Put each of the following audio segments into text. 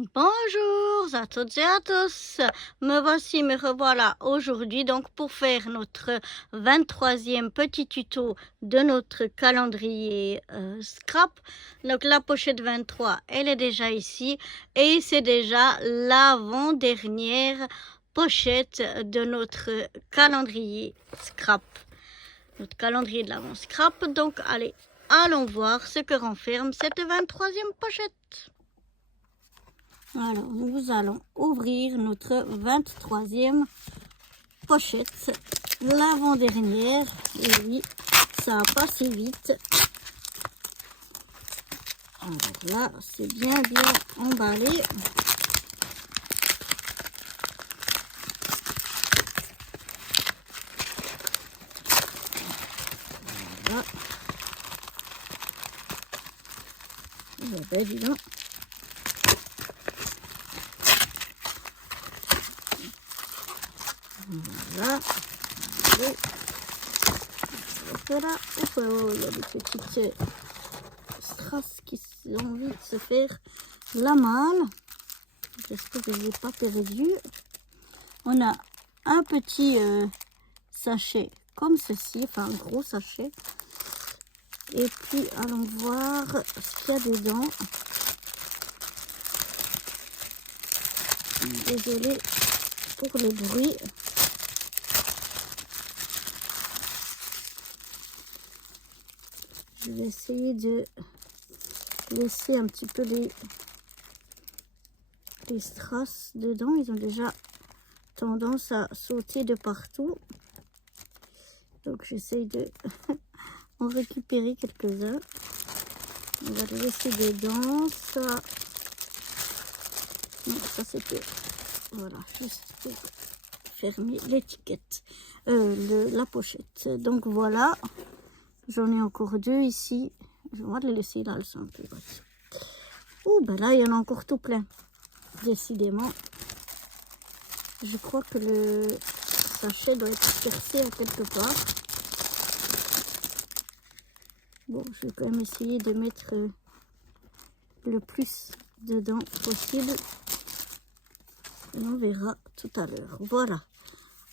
Bonjour à toutes et à tous. Me revoilà aujourd'hui donc pour faire notre 23e petit tuto de notre calendrier Scrap. Donc la pochette 23, elle est déjà ici et c'est déjà l'avant-dernière pochette de notre calendrier Scrap. Notre calendrier de l'avant Scrap. Donc allez, allons voir ce que renferme cette 23e pochette. Alors, nous allons ouvrir notre 23e pochette, l'avant-dernière. Et oui, ça a passé vite. Alors là, c'est bien emballé. Voilà. Ben, dis donc. Voilà. Voilà. Oh, il y a des petites strass qui ont envie de se faire la malle. J'espère que je ne l'ai pas perdu. On a un petit sachet comme ceci, enfin un gros sachet. Et puis allons voir ce qu'il y a dedans. Désolée pour le bruit. Je vais essayer de laisser un petit peu les strass dedans. Ils ont déjà tendance à sauter de partout. Donc j'essaye de en récupérer quelques-uns. On va les laisser dedans. Ça, non, ça c'était, voilà, juste pour fermer l'étiquette, la pochette. Donc voilà, j'en ai encore deux ici. Je vais les laisser là, elles sont un peu basses. Oh, ben là, il y en a encore tout plein. Décidément, je crois que le sachet doit être percé à quelque part. Bon, je vais quand même essayer de mettre le plus dedans possible. Et on verra tout à l'heure. Voilà.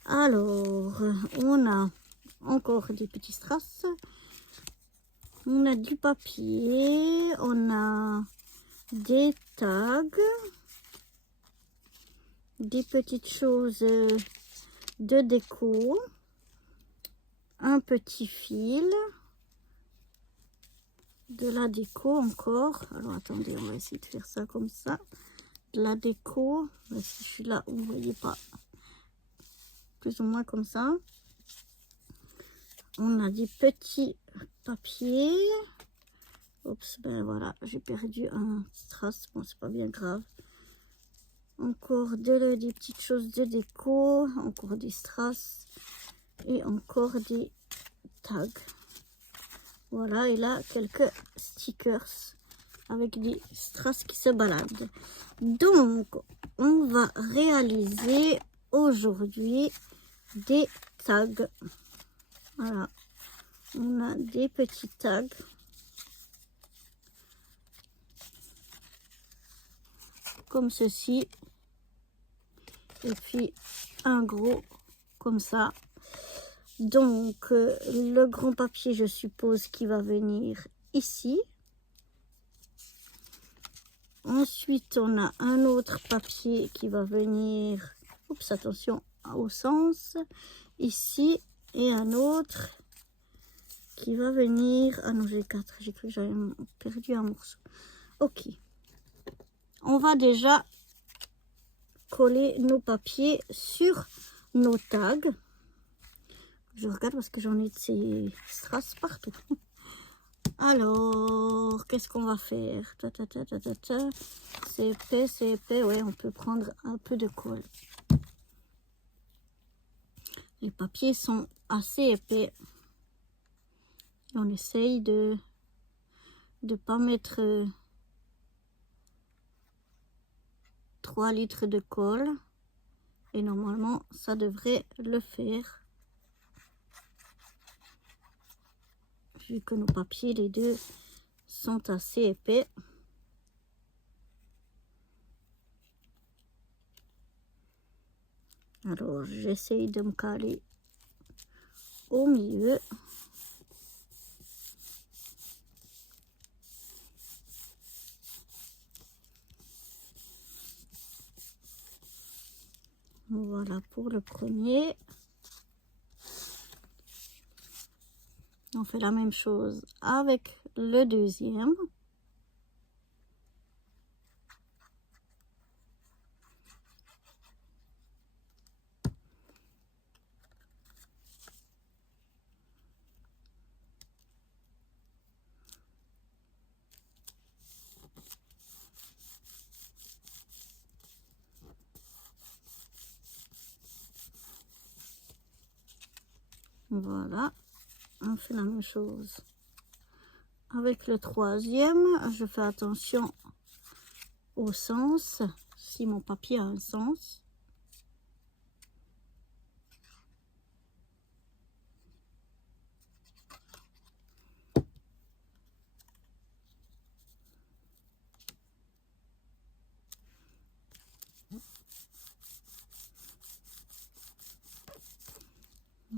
Alors, on a encore des petits strass. On a du papier. On a des tags. Des petites choses de déco. Un petit fil. De la déco encore. Alors, attendez, on va essayer de faire ça comme ça. De la déco. Si je suis là, vous ne voyez pas. Plus ou moins comme ça. On a des petits papiers. Oups, ben voilà, j'ai perdu un strass. Bon, c'est pas bien grave. Encore des petites choses de déco. Encore des strass. Et encore des tags. Voilà, et là, quelques stickers avec des strass qui se baladent. Donc, on va réaliser aujourd'hui des tags. Voilà, on a des petits tags. Comme ceci. Et puis, un gros comme ça. Donc, le grand papier, je suppose, qui va venir ici. Ensuite, on a un autre papier qui va venir, oups, attention, au sens, ici. Et un autre qui va venir, ah non, j'ai 4, j'ai cru que j'avais perdu un morceau. Ok. On va déjà coller nos papiers sur nos tags. Je regarde parce que j'en ai de ces strass partout. Alors, qu'est-ce qu'on va faire? C'est épais. Ouais, on peut prendre un peu de colle. Les papiers sont assez épais. On essaye de ne pas mettre 3 litres de colle. Et normalement, ça devrait le faire. Vu que nos papiers, les 2, sont assez épais. Alors, j'essaye de me caler au milieu. Voilà pour le premier. On fait la même chose avec le deuxième. Voilà, on fait la même chose avec le troisième. Je fais attention au sens, si mon papier a un sens.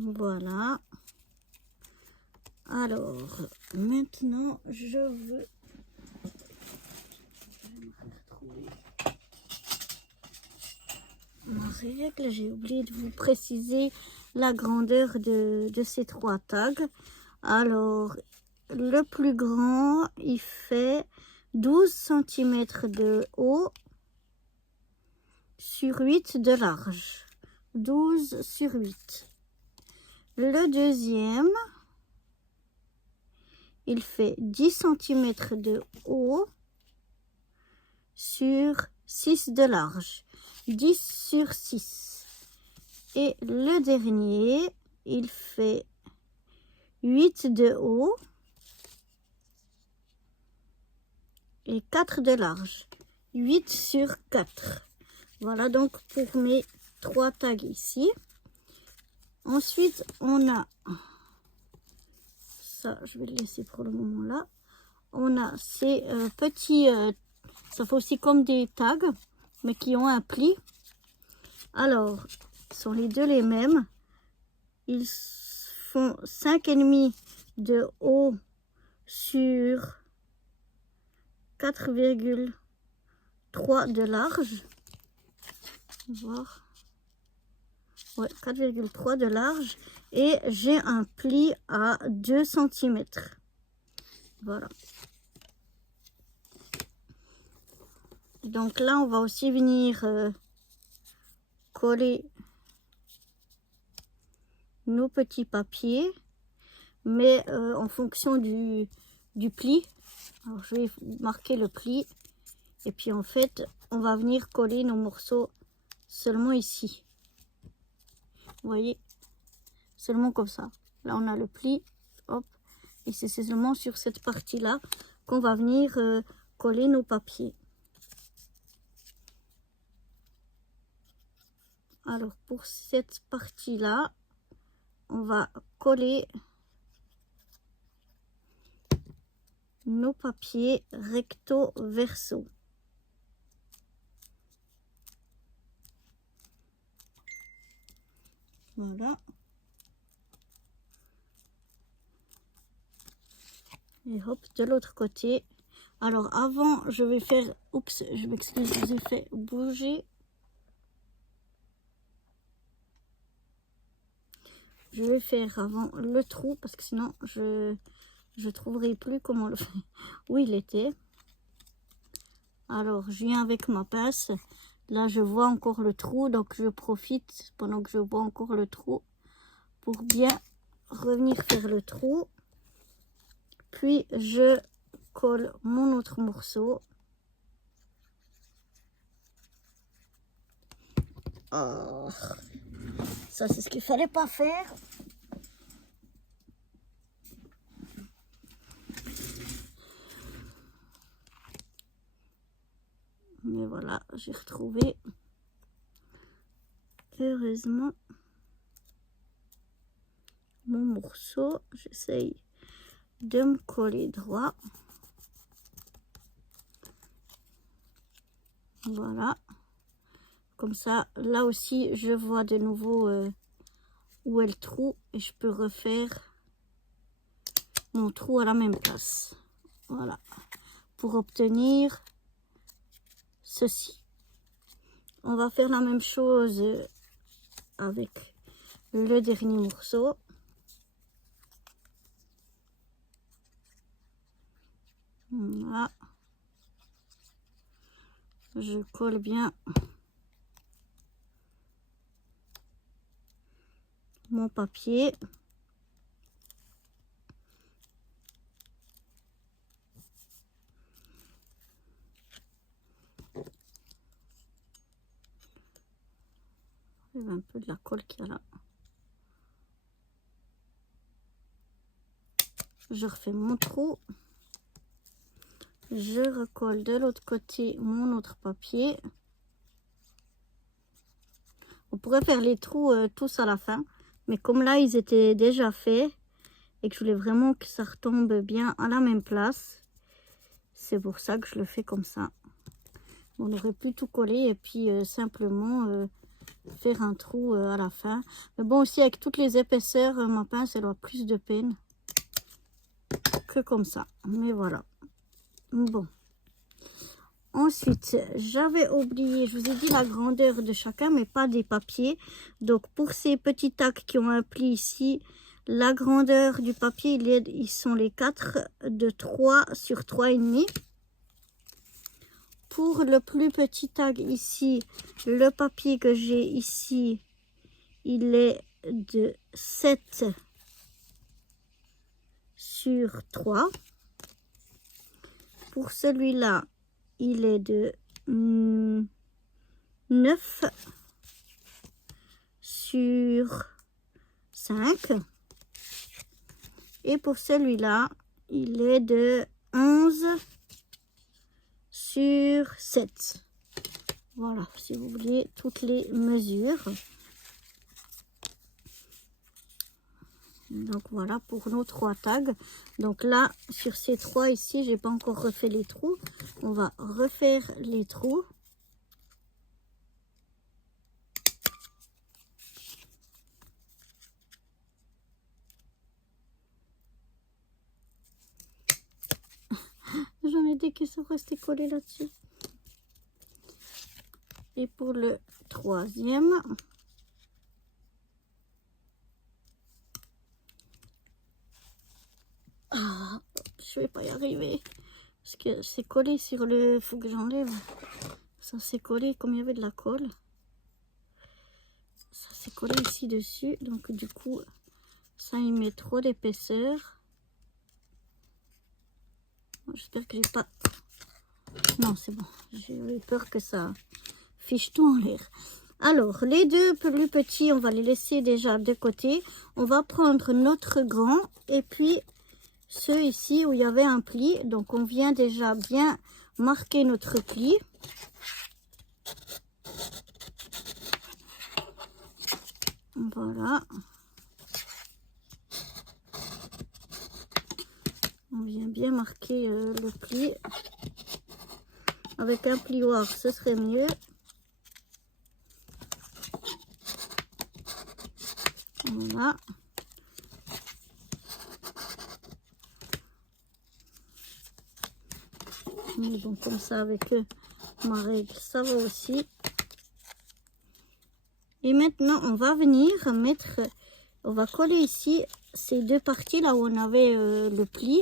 Voilà. Alors, maintenant, je veux ma règle. J'ai oublié de vous préciser la grandeur de ces 3 tags. Alors, le plus grand, il fait 12 cm de haut sur 8 de large. 12 sur 8. Le deuxième, il fait 10 cm de haut sur 6 de large. 10 sur 6. Et le dernier, il fait 8 de haut et 4 de large. 8 sur 4. Voilà donc pour mes 3 tags ici. Ensuite, on a ça, je vais le laisser pour le moment là. On a ces petits, ça fait aussi comme des tags, mais qui ont un pli. Alors, sont les deux les mêmes. Ils font 5,5 de haut sur 4,3 de large. On va voir. Ouais, 4,3 de large. Et j'ai un pli à 2 cm. Voilà. Donc là, on va aussi venir coller nos petits papiers, mais en fonction du pli. Alors, je vais marquer le pli. Et puis, en fait, on va venir coller nos morceaux seulement ici. Vous voyez? Seulement comme ça. Là, on a le pli. Hop. Et c'est seulement sur cette partie-là qu'on va venir coller nos papiers. Alors, pour cette partie-là, on va coller nos papiers recto verso. Voilà. Et hop, de l'autre côté. Alors, avant, je vais faire... Oups, je m'excuse, je vous ai fait bouger. Je vais faire avant le trou, parce que sinon, je trouverai plus comment le faire. Où il était. Alors, je viens avec ma pince. Là, je vois encore le trou, donc je profite pendant que je vois encore le trou pour bien revenir faire le trou. Puis, je colle mon autre morceau. Oh, ça, c'est ce qu'il fallait pas faire. Mais voilà, j'ai retrouvé, heureusement, mon morceau. J'essaye de me coller droit. Voilà. Comme ça, là aussi, je vois de nouveau où est le trou et je peux refaire mon trou à la même place. Voilà. Pour obtenir ceci. On va faire la même chose avec le dernier morceau. Voilà. Je colle bien mon papier. Il y a un peu de la colle qu'il y a là. Je refais mon trou. Je recolle de l'autre côté mon autre papier. On pourrait faire les trous tous à la fin. Mais comme là, ils étaient déjà faits et que je voulais vraiment que ça retombe bien à la même place, c'est pour ça que je le fais comme ça. On aurait pu tout coller et puis simplement faire un trou à la fin. Mais bon, aussi avec toutes les épaisseurs, ma pince, elle a plus de peine que comme ça. Mais voilà. Bon. Ensuite, j'avais oublié, je vous ai dit la grandeur de chacun, mais pas des papiers. Donc, pour ces petits tacs qui ont un pli ici, la grandeur du papier, ils sont les 4 de 3 sur 3,5. Pour le plus petit tag ici, le papier que j'ai ici, il est de 7 sur 3. Pour celui-là, il est de 9 sur 5. Et pour celui-là, il est de 11 sur 7. Voilà, si vous voulez toutes les mesures. Donc voilà pour nos 3 tags. Donc là, sur ces 3 ici, j'ai pas encore refait les trous. On va refaire les trous. J'en ai des qui sont restés collés là-dessus. Et pour le troisième, je vais pas y arriver parce que c'est collé sur le, faut que j'enlève. Ça s'est collé comme il y avait de la colle. Ça s'est collé ici dessus, donc du coup ça y met trop d'épaisseur. J'espère que j'ai pas, non c'est bon, j'ai eu peur que ça fiche tout en l'air. Alors les deux plus petits, on va les laisser déjà de côté. On va prendre notre grand et puis ceux ici où il y avait un pli. Donc on vient déjà bien marquer notre pli. Voilà. On vient bien marquer le pli. Avec un plioir, ce serait mieux. Voilà. Mais bon, comme ça, avec ma règle, ça va aussi. Et maintenant, on va venir mettre, on va coller ici ces deux parties là où on avait le pli.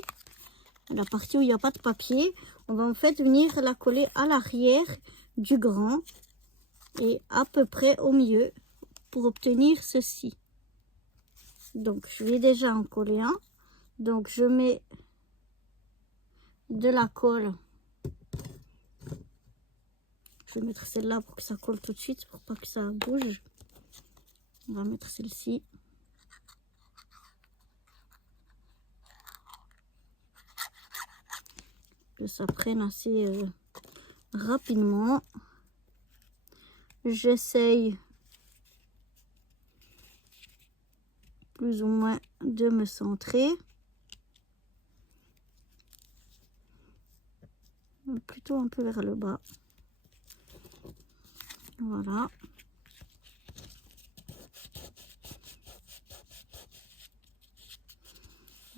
La partie où il n'y a pas de papier. On va en fait venir la coller à l'arrière du grand et à peu près au milieu pour obtenir ceci. Donc, je vais déjà en coller un. Donc, je mets de la colle. Je vais mettre celle-là pour que ça colle tout de suite, pour pas que ça bouge. On va mettre celle-ci. Que ça prenne assez rapidement. J'essaye plus ou moins de me centrer. Plutôt un peu vers le bas. Voilà.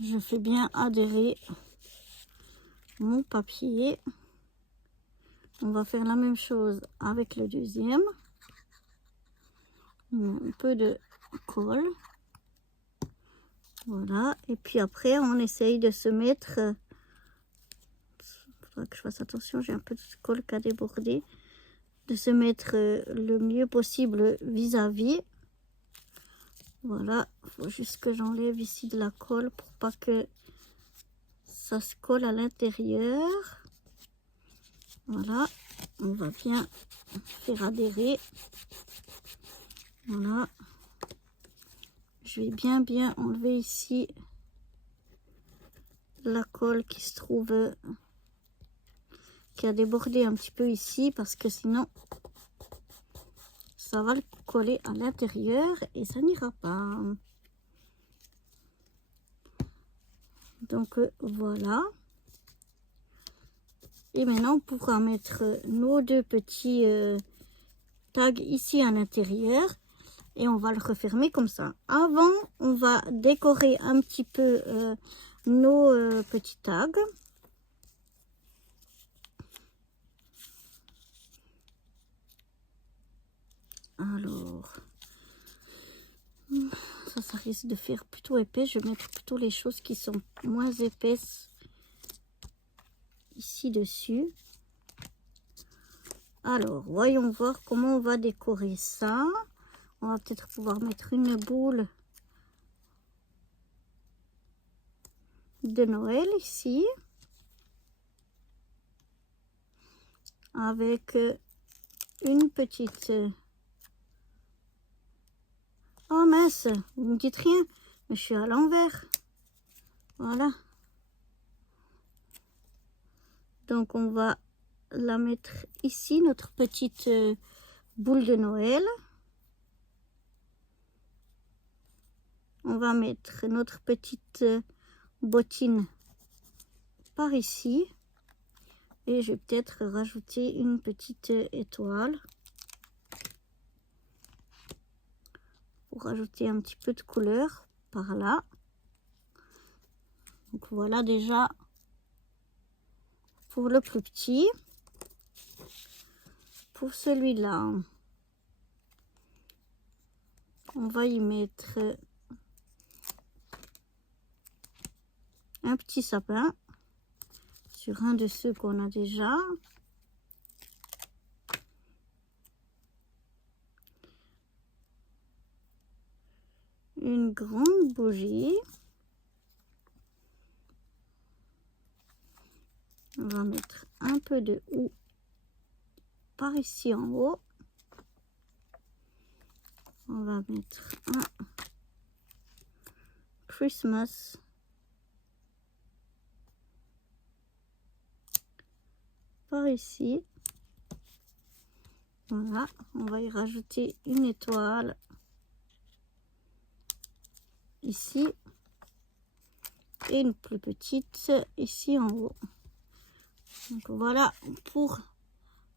Je fais bien adhérer mon papier. On va faire la même chose avec le deuxième. Un peu de colle. Voilà. Et puis après, on essaye de se mettre... Il faudra que je fasse attention, j'ai un peu de colle qui a débordé. De se mettre le mieux possible vis-à-vis. Voilà. Il faut juste que j'enlève ici de la colle pour pas que ça se colle à l'intérieur. Voilà. On va bien faire adhérer. Voilà. Je vais bien enlever ici la colle qui se trouve, qui a débordé un petit peu ici, parce que sinon ça va le coller à l'intérieur et ça n'ira pas. Donc voilà. Et maintenant on pourra mettre nos deux petits tags ici à l'intérieur. Et on va le refermer comme ça. Avant, on va décorer un petit peu nos petits tags. Alors, ça risque de faire plutôt épais. Je vais mettre plutôt les choses qui sont moins épaisses ici dessus. Alors, voyons voir comment on va décorer ça. On va peut-être pouvoir mettre une boule de Noël ici. Avec une petite... Oh mince, vous me dites rien, mais je suis à l'envers. Voilà. Donc on va la mettre ici, notre petite boule de Noël. On va mettre notre petite bottine par ici. Et je vais peut-être rajouter une petite étoile. Pour rajouter un petit peu de couleur par là. Donc voilà déjà pour le plus petit. Pour celui-là, on va y mettre un petit sapin sur un de ceux qu'on a déjà. Une grande bougie. On va mettre un peu de houx par ici en haut. On va mettre un Christmas par ici. Voilà, on va y rajouter une étoile ici et une plus petite ici en haut. Donc voilà pour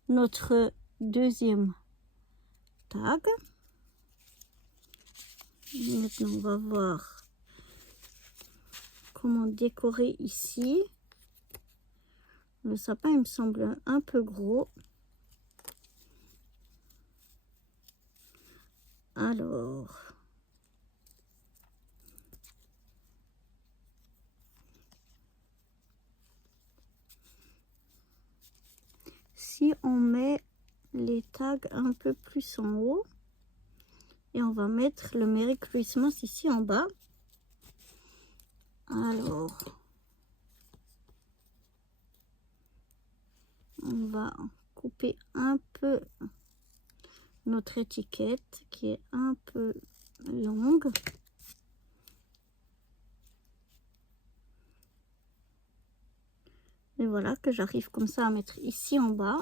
notre deuxième tag. Maintenant on va voir comment décorer ici. Le sapin il me semble un peu gros. Alors, si on met les tags un peu plus en haut et on va mettre le Merry Christmas ici en bas. Alors, on va couper un peu notre étiquette qui est un peu longue. Et voilà que j'arrive comme ça à mettre ici en bas.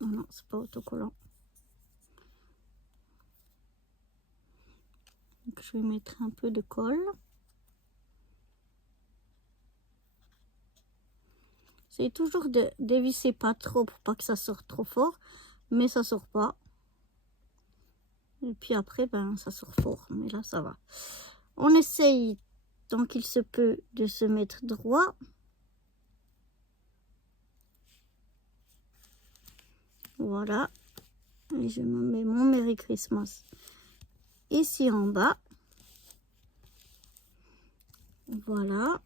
Non, c'est pas autocollant. Donc, je vais mettre un peu de colle. J'essaie toujours de dévisser pas trop pour pas que ça sorte trop fort, mais ça sort pas. Et puis après, ben, ça sort fort, mais là, ça va. On essaye, tant qu'il se peut, de se mettre droit. Voilà. Et je me mets mon Merry Christmas ici en bas. Voilà.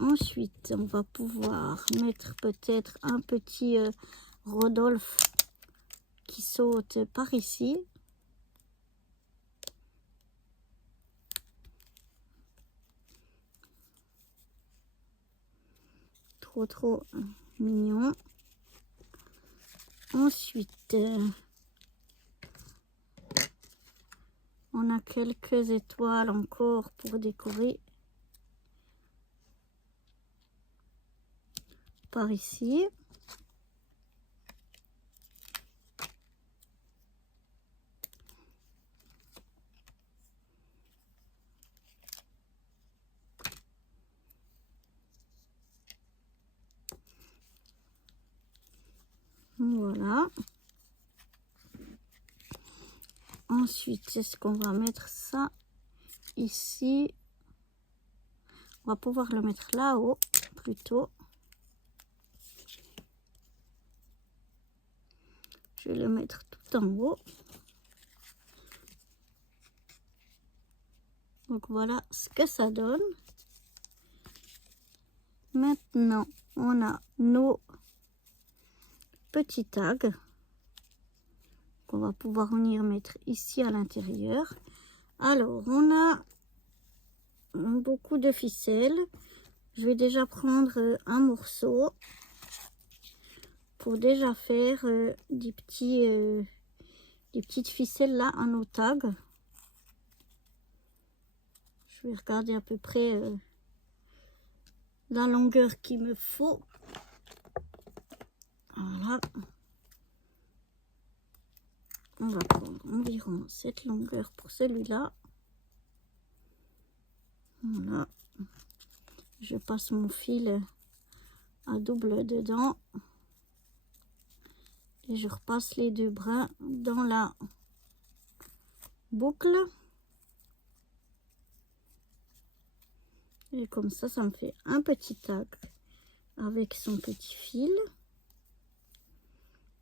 Ensuite, on va pouvoir mettre peut-être un petit Rodolphe qui saute par ici. Trop mignon. Ensuite, on a quelques étoiles encore pour décorer par ici. Voilà. Ensuite, est-ce qu'on va mettre ça ici? On va pouvoir le mettre là-haut, plutôt. Je vais le mettre tout en haut. Donc voilà ce que ça donne. Maintenant, on a nos petits tags qu'on va pouvoir venir mettre ici à l'intérieur. Alors, on a beaucoup de ficelles. Je vais déjà prendre un morceau pour déjà faire des petites ficelles là à nos tags. Je vais regarder à peu près la longueur qu'il me faut. Voilà. On va prendre environ cette longueur pour celui-là. Voilà. Je passe mon fil à double dedans. Et je repasse les deux brins dans la boucle. Et comme ça me fait un petit tag avec son petit fil.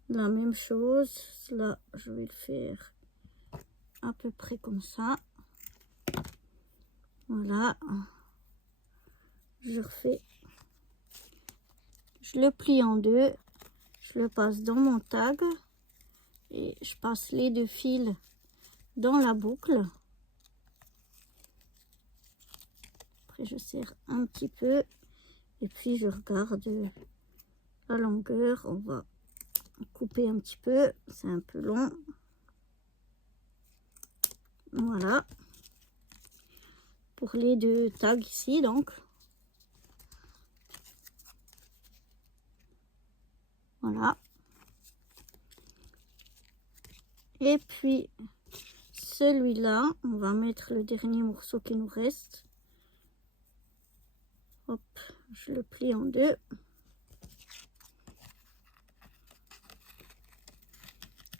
La même chose, là, je vais le faire à peu près comme ça. Voilà. Je refais, je le plie en deux, je le passe dans mon tag et je passe les deux fils dans la boucle. Après, je serre un petit peu et puis je regarde la longueur. On va couper un petit peu, c'est un peu long. Voilà. Pour les deux tags ici, donc. Voilà. Et puis, celui-là, on va mettre le dernier morceau qui nous reste. Hop, je le plie en deux.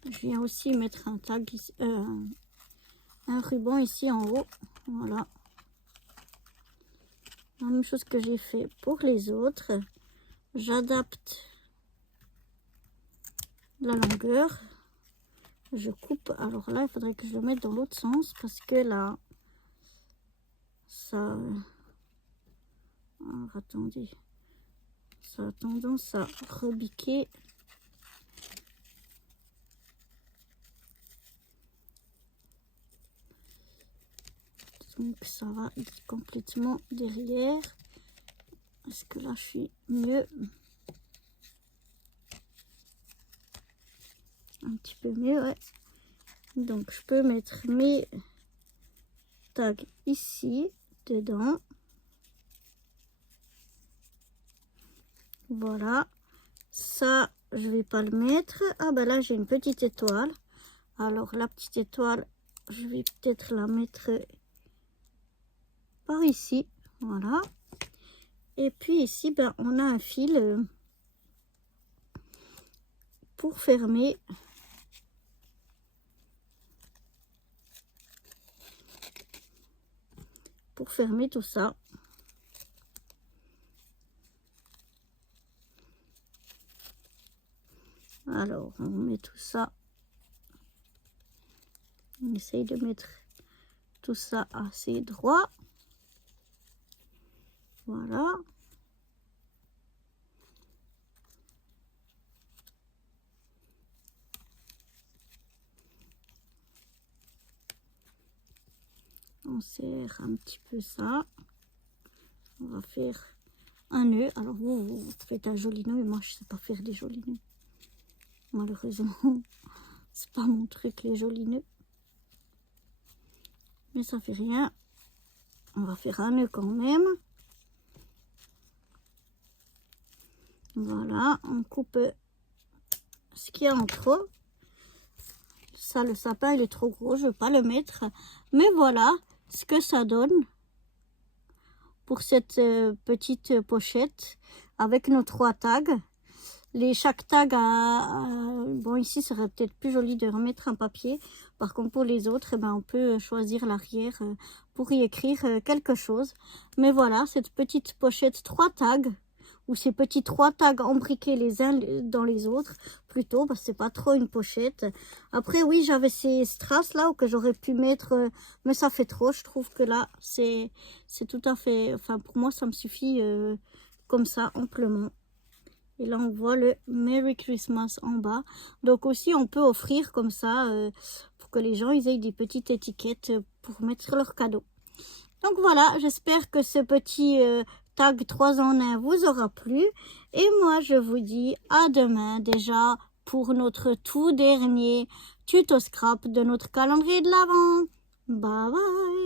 Je viens aussi mettre un tag ici, un ruban ici en haut. Voilà. La même chose que j'ai fait pour les autres. J'adapte la longueur. Je coupe. Alors là, il faudrait que je le mette dans l'autre sens parce que là, ça... Alors, attendez. Ça a tendance à rebiquer. Donc ça va être complètement derrière. Est-ce que là je suis mieux? Un petit peu mieux, ouais. Donc je peux mettre mes tags ici, dedans. Voilà. Ça, je vais pas le mettre. Ah ben là j'ai une petite étoile. Alors la petite étoile, je vais peut-être la mettre par ici. Voilà. Et puis ici, ben, on a un fil pour fermer tout ça. Alors, on met tout ça. On essaye de mettre tout ça assez droit. Voilà. On serre un petit peu ça. On va faire un nœud. Alors vous faites un joli nœud, mais moi je sais pas faire des jolis nœuds. Malheureusement, c'est pas mon truc les jolis nœuds. Mais ça fait rien. On va faire un nœud quand même. Voilà, on coupe ce qu'il y a en trop. Ça, le sapin, il est trop gros, je veux pas le mettre. Mais voilà ce que ça donne pour cette petite pochette avec nos 3 tags. Chaque tag bon, ici, ça serait peut-être plus joli de remettre un papier. Par contre, pour les autres, eh ben, on peut choisir l'arrière pour y écrire quelque chose. Mais voilà, cette petite pochette 3 tags, ou ces petits 3 tags embriqués les uns dans les autres, plutôt, parce que c'est pas trop une pochette. Après, oui, j'avais ces strass là, que j'aurais pu mettre, mais ça fait trop. Je trouve que là, c'est tout à fait, enfin, pour moi, ça me suffit comme ça, amplement. Et là, on voit le Merry Christmas en bas. Donc aussi, on peut offrir comme ça pour que les gens ils aient des petites étiquettes pour mettre leurs cadeaux. Donc voilà, j'espère que ce petit tag 3 en 1 vous aura plu. Et moi, je vous dis à demain déjà pour notre tout dernier tuto scrap de notre calendrier de l'Avent. Bye bye!